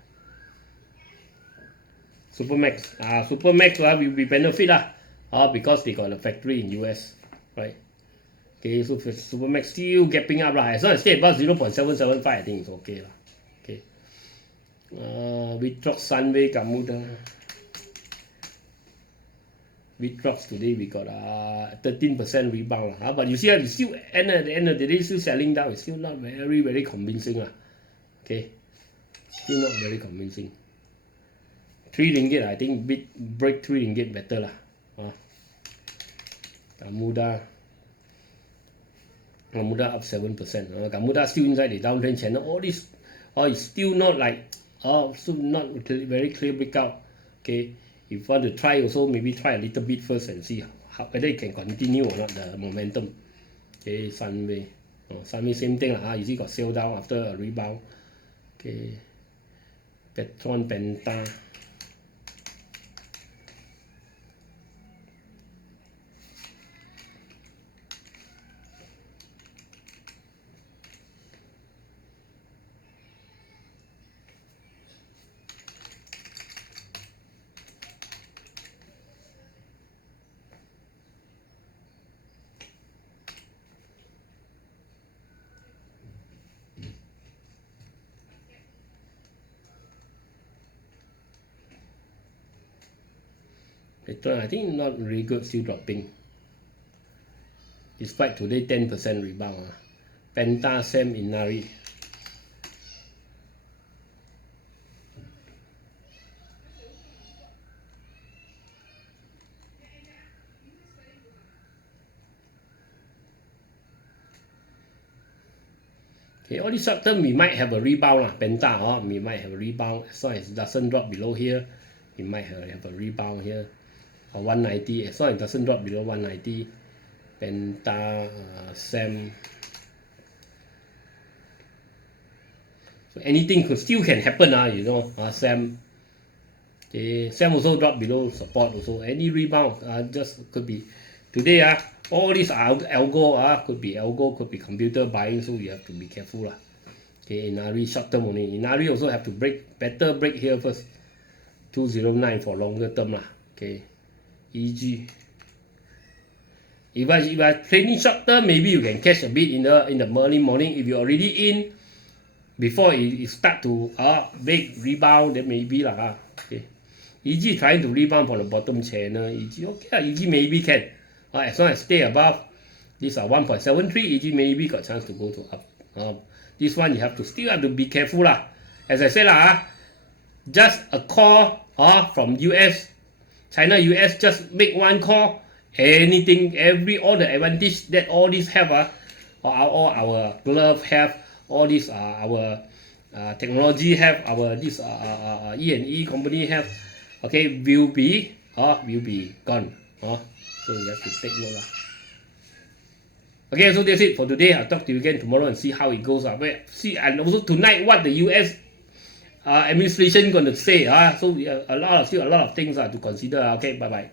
Supermax. Supermax will be benefit because they got a factory in US, right? Okay, so Supermax still gapping up as long as stay above 0.775, I think it's okay Okay. VITROX, Sunway, Gamuda. VITROX today we got 13% rebound but you see it's still at the end of the day still selling down. It's still not very convincing okay, still not very convincing. 3 ringgit I think break 3 ringgit better Gamuda up 7%. Gamuda still inside the downtrend channel. All this is still not like so not very clear breakout. Okay, if you want to try also, maybe try a little bit first and see whether it can continue or not, the momentum. Okay, Sunway. Sunway same thing you see got sell down after a rebound. Okay, PETRONM, PENTA. I think not really good, still dropping. Despite today 10% rebound. Penta, SAM, Inari. Okay, all this short term we might have a rebound Penta we might have a rebound as long as it doesn't drop below here. We might have a rebound here. 190 as long as it doesn't drop below 190. Penta, SAM. So anything still can happen SAM. Okay, SAM also drop below support also. Any rebound just could be today all these algo could be computer buying, so you have to be careful Okay, Inari short term only. Inari also have to better break here first. 209 for longer term Okay. EG. If I trading short term, maybe you can catch a bit in the early morning. If you're already in before it start to big rebound, then maybe okay. EG trying to rebound from the bottom channel. EG okay EG maybe can as long as stay above this 1.73. EG maybe got chance to go to up. This one you still have to be careful As I said just a call from US. China, US just make one call. Anything, all the advantage that all these have, all our glove have, all this our technology have, our this E&E company have. Okay, will be gone. So you have to take note Okay, so that's it for today. I'll talk to you again tomorrow and see how it goes. See, and also tonight what the US administration gonna say. So still a lot of things to consider. Okay, bye bye.